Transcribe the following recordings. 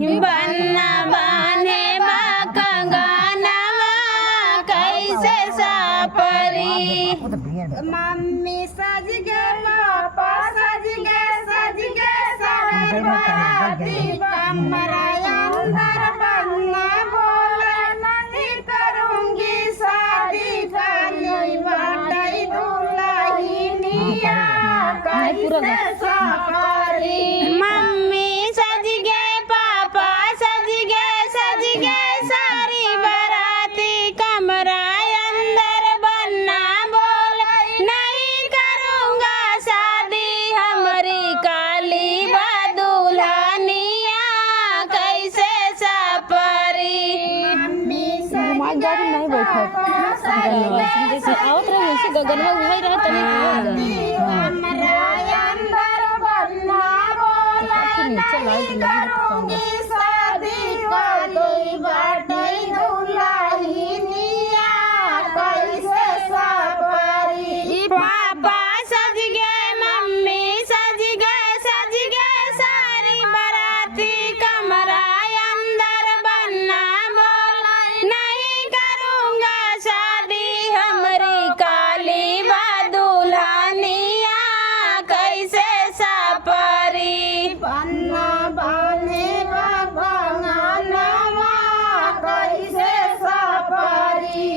बन्ना बाने बा कंगनवा कैसे सापरी मम्मी सज गे पापा सज गे सगर बराती कमरा अंदर बन्ना बोले नहीं करूंगी शादी खाली बाटई दुल्हनिया कैसे सापरी मम्मी सज गए पापा सज गए सारी बराती कमरा अंदर बन्ना बोल नहीं करूंगा शादी हमारी काली बा दुल्हनिया कैसे सापरी मम्मी घुमाई जा नहीं बैठत जैसे आवत रहे वैसे गगनवा उड़ाई रहा तनी कमरा अंदर बन्ना बोले नीचे लाइट लगी शादी काली बाटई दुल्हनिया कैसे सापरी पापा सज गए मम्मी सज गए सारी बराती कमरा अंदर बन्ना बोल नहीं करूंगा शादी हमारी काली बा दुल्हनिया कैसे सापरी बन्ना बाने बगनवा कैसे सापरी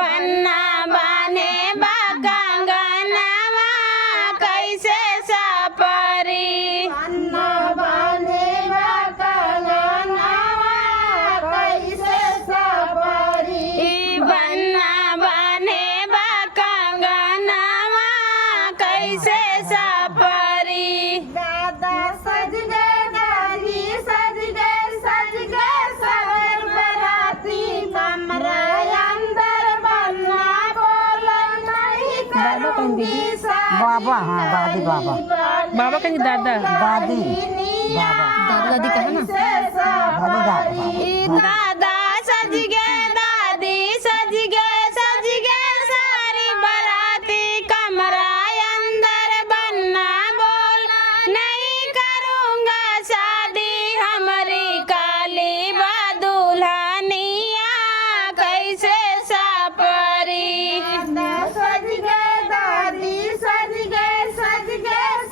बन्ना बाने बा कंगनवा कैसे सापरी बन्ना बाने बगनवा कैसे सापरी बन्ना बाने बा कंगनवा कैसे सापरी दादा सज गए दादी सज गए सगर बराती कमरा अंदर बन्ना बोले नहीं करूंगी शादी बाबा हाँ दादी बाबा बाबा कहीं दादा दादी बाबा दादा दादी कहा ना दादी दादा दादा सज गए दादी सज गए सारी बराती कमरा अंदर बन्ना बोल नहीं करूंगा शादी हमारी काली बा दुल्हनिया कैसे सापरी सज गए दादी सज गए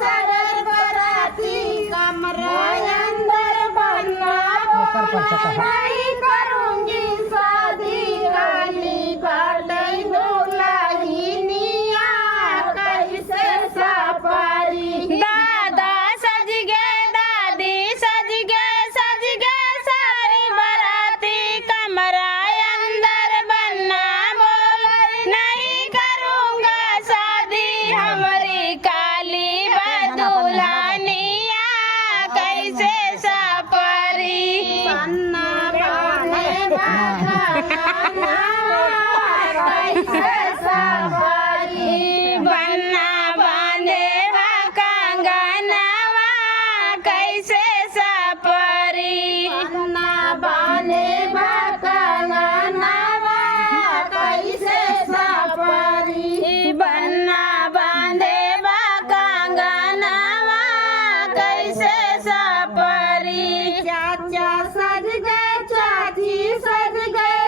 सगर बराती कमरा अंदर बन्ना बोले नहीं करूंगी शादी काली बाटई दुल्हनिया कैसे सापरी दादा सज गए दादी सज गए सारी बराती कमरा अंदर बन्ना बोल नहीं करूंगा शादी हमारी काली बा दुल्हनिया कैसे सापरी बन्ना बाने बगनवा कैसे सापरी बन्ना बांधे बा कंगनवा कैसे सापरी बन्ना बाने बगनवा कैसे सापरी बन्ना बांधे बा कंगनवा कैसे सापरी चाचा सज गए चाची सज गए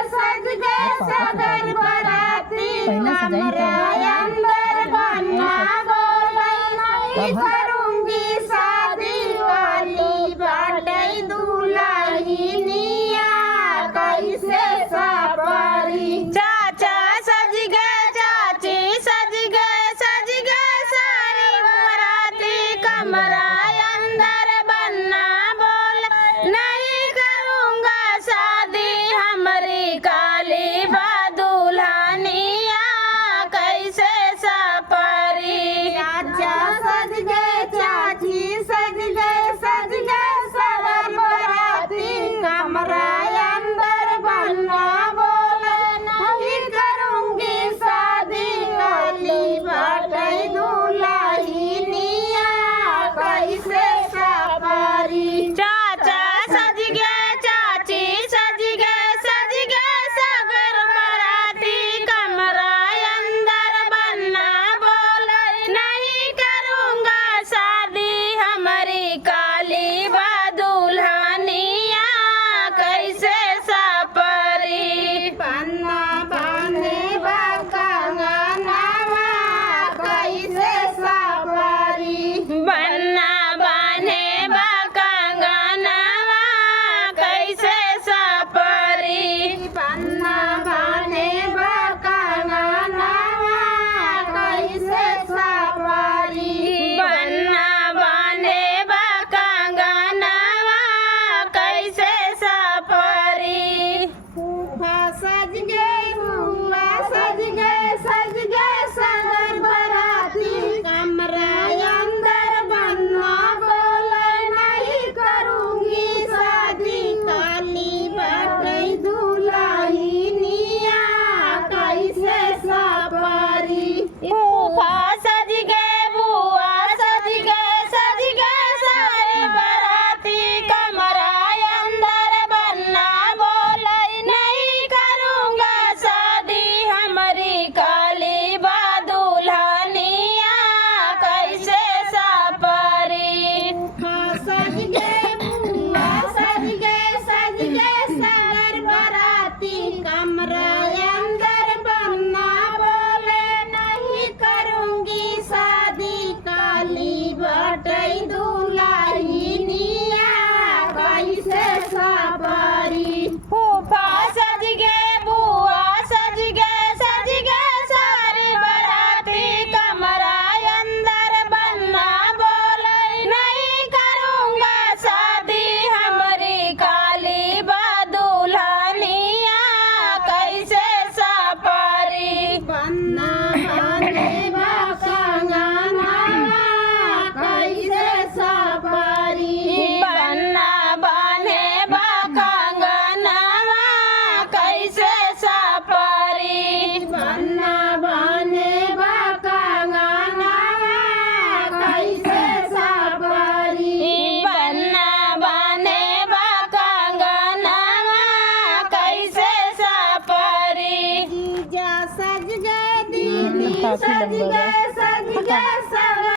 सगर बराती कमरा अंदर बन्ना बोले नहीं करूंगी शादी वाली बाटई दुल्हनिया कैसे सापरी चाचा सज गए चाची सज गए सारी बराती कमरा अंदर बन्ना बोल नहीं करूंगा शादी हमारी काली बा दुल्हनिया कैसे सापरी चाचा सज गए चाची सज गए सगर बराती कमरा अंदर बन्ना बोले नहीं करूंगी शादी काली बाटई दुल्हनिया कैसे सापरी चाचा सज गए चाची सज गए सागर बराती कमरा अंदर बन्ना बोल नहीं करूंगा शादी हमारी काली बा दुल्हनिया काफी लंबा बा सज गए